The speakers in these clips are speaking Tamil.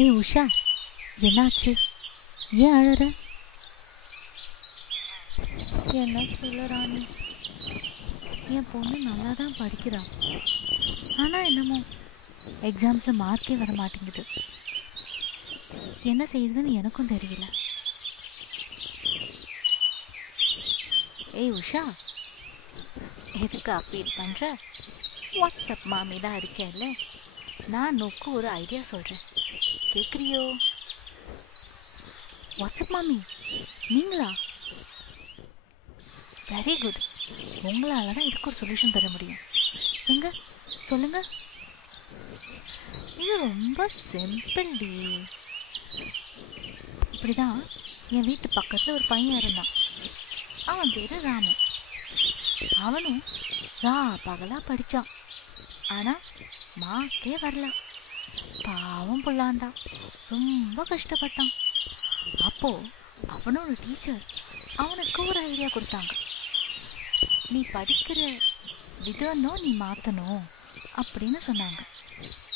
ஏய் உஷா, என்னாச்சு? ஏன் அழற? என்ன சொல்ல ராணி, என் பொண்ணு நல்லா தான் படிக்கிறா. ஆனால் என்னமோ எக்ஸாம்ஸில் மார்க்கே வர மாட்டேங்குது. என்ன செய்யுதுன்னு எனக்கும் தெரியல. ஏய் உஷா, எதுக்கா ஃபீல் பண்ணுற? வாட்ஸ்அப் மாமி தான் இருக்கேன்ல, நான் நோக்கு ஒரு ஐடியா சொல்கிறேன், கேட்குறியோ? வாட்ஸ்அப் மாமி நீங்களா? Very good. உங்களால் தான் இதுக்கு ஒரு சொல்யூஷன் தர முடியும். எங்க சொல்லுங்க. இது ரொம்ப சிம்பிள் டி. இப்படிதான் என் வீட்டு பக்கத்தில் ஒரு பையன் இருந்தான். அவன் பேர் ராமு. அவனும் பகலாக படித்தான். ஆனால் மார்க்கே வரல. பாவம் புள்ளாண்டா, ரொம்ப கஷ்டப்பட்டான். அப்போது அவனோட டீச்சர் அவனுக்கு ஒரு ஐடியா கொடுத்தாங்க. நீ படிக்கிற விதம் நீ மாற்றணும் அப்படின்னு சொன்னாங்க.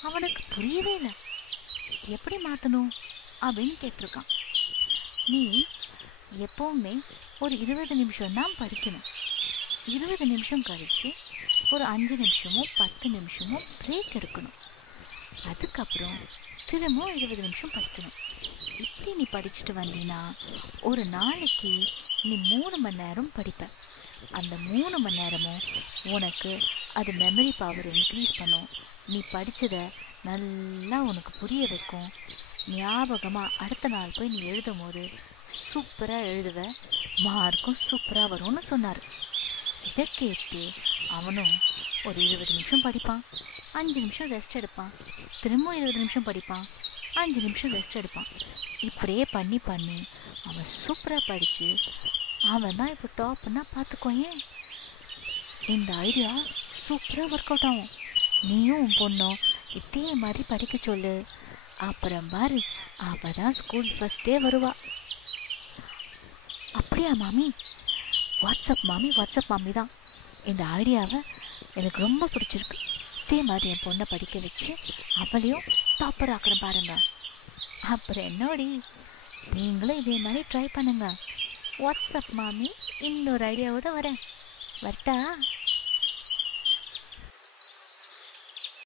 அவனுக்கு புரியவே இல்லை. எப்படி மாற்றணும் அப்படின்னு கேட்டிருக்கான். நீ எப்போவுமே ஒரு 20 நிமிஷம் தான் படிக்கணும். 20 நிமிஷம் கழித்து ஒரு 5 நிமிஷமோ 10 நிமிஷமோ பிரேக் எடுக்கணும். அதுக்கப்புறம் திரும்ப 20 நிமிஷம் படிக்கணும். இப்படி நீ படிச்சுட்டு வந்தீங்கன்னா ஒரு நாளைக்கு நீ 3 மணி நேரம் படிப்ப. அந்த 3 மணி நேரமும் உனக்கு அது மெமரி பவர் இன்க்ரீஸ் பண்ணும். நீ படித்ததை நல்லா உனக்கு புரிய வைக்கும். ஞாபகமாக அடுத்த நாள் போய் நீ எழுதும் போது சூப்பராக எழுதுவ, மார்க்கும் சூப்பராக வரும்னு சொன்னார். இதை கேட்டு அவனும் ஒரு 20 நிமிஷம் படிப்பான், 5 நிமிஷம் ரெஸ்ட் எடுப்பான், திரும்ப 20 நிமிஷம் படிப்பான், 5 நிமிஷம் ரெஸ்ட் எடுப்பான். இப்படியே பண்ணி பண்ணி அவன் சூப்பராக படித்து அவன் தான் இப்போ டாப்னா பார்த்துக்கோயேன். இந்த ஐடியா சூப்பராக ஒர்க் அவுட் ஆகும். நீயும் உன் பொண்ணும் இதே மாதிரி படிக்க சொல்லு. அப்புறம் பாரு, அவள் தான் ஸ்கூல் ஃபஸ்ட்டே வருவா. அப்படியா மாமி? வாட்ஸ்அப் மாமி தான். இந்த ஐடியாவை எனக்கு ரொம்ப பிடிச்சிருக்கு. இதே மாதிரி என் பொண்ணை படிக்க வச்சு அவளையும் டாப்பர் ஆக்கிறேன் பாருங்க. அப்புறம் என்னோடி, நீங்களும் இதே மாதிரி ட்ரை பண்ணுங்க. வாட்ஸ்அப் மாமி இன்னொரு ஐடியாவோட வரேன். வரட்டா?